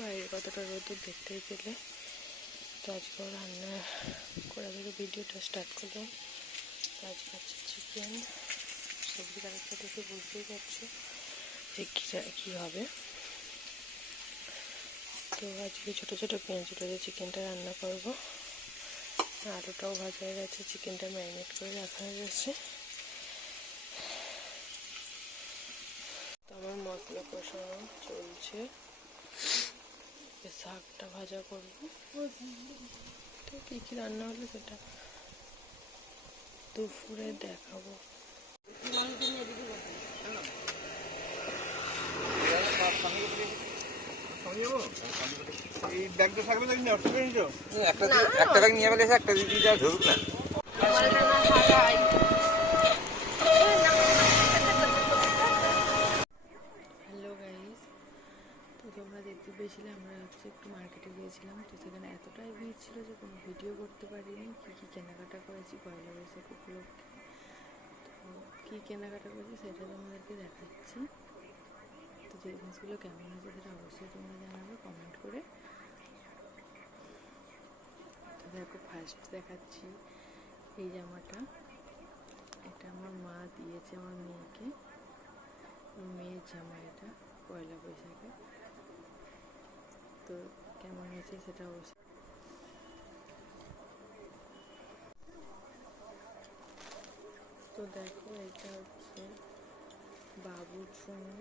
বাইরে কতটা রোদ্দুর দেখতেই পেলে। তো আজকে রান্না করা থেকে ভিডিওটা স্টার্ট করলাম। তো আজকে হচ্ছে চিকেন। সবজি কালারটা দেখে বুঝতেই পারছো যে কী হবে। তো আজকে ছোটো ছোটো পেঁয়াজগুলো দিয়ে চিকেনটা রান্না করব। আলুটাও ভাজা হয়ে গেছে, চিকেনটা ম্যারিনেট করে রাখা হয়ে গেছে। তো আমার মশলা কষানো চলছে, শাকটা ভাজা করবো। তো কী কী রান্না হলো সেটা দুপুরে দেখাবো। একটা ব্যাগ নিয়ে ফেলেছে, একটা দিদি যা ধরুক না। হ্যালো গাইস, তো তোমরা দেখতে পেয়েছিলে আমরা হচ্ছে একটু মার্কেটে গিয়েছিলাম। তো সেখানে এতটাই ভিড় ছিল যে কোনো ভিডিও করতে পারিনি। কী কী কেনাকাটা করেছি পয়লা বৈশাখ উপলক্ষে, তো কী কেনাকাটা করেছি সেটা তোমাদেরকে দেখাচ্ছি। তো যে জিনিসগুলো কেমন হয়েছে সেটা অবশ্যই তোমরা জানাবে কমেন্ট করে। তো দেখো, ফার্স্ট দেখাচ্ছি এই জামাটা। এটা আমার মা দিয়েছে আমার মেয়েকে, মেয়ের জামা এটা পয়লা বৈশাখে। তো কেমন হয়েছে সেটা অবশ্যই। তো দেখো, এটা হচ্ছে বাবুর জন্য,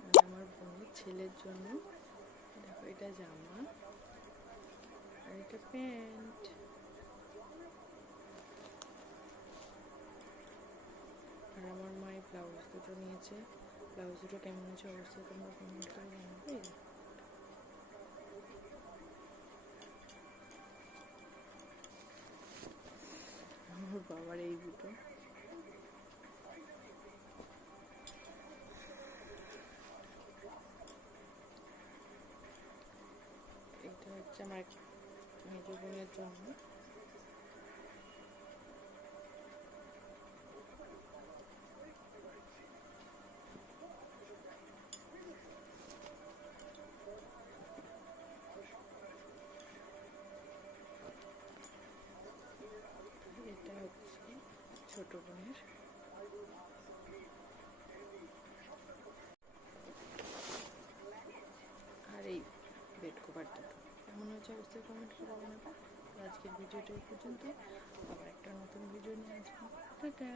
মানে আমার বোনের ছেলের জন্য। দেখো, এটা জামা আর এটা প্যান্ট। আর আমার মা এই ব্লাউজ দুটো নিয়েছে। ব্লাউজ দুটো কেমন হয়েছে অবশ্যই তোমরা কমেন্ট করে জানাবে। আমার বাবার এই দুটো। এটা হচ্ছে আমার মেজ বোনের জন্য। এটা হচ্ছে ছোট বোনের। আর এই বেড কভার দুটো কেমন হয়েছে অবশ্যই কমেন্ট করে জানাবে। তো আজকের ভিডিওটা এই পর্যন্ত, আবার একটা নতুন ভিডিও নিয়ে আসবো। টাটা।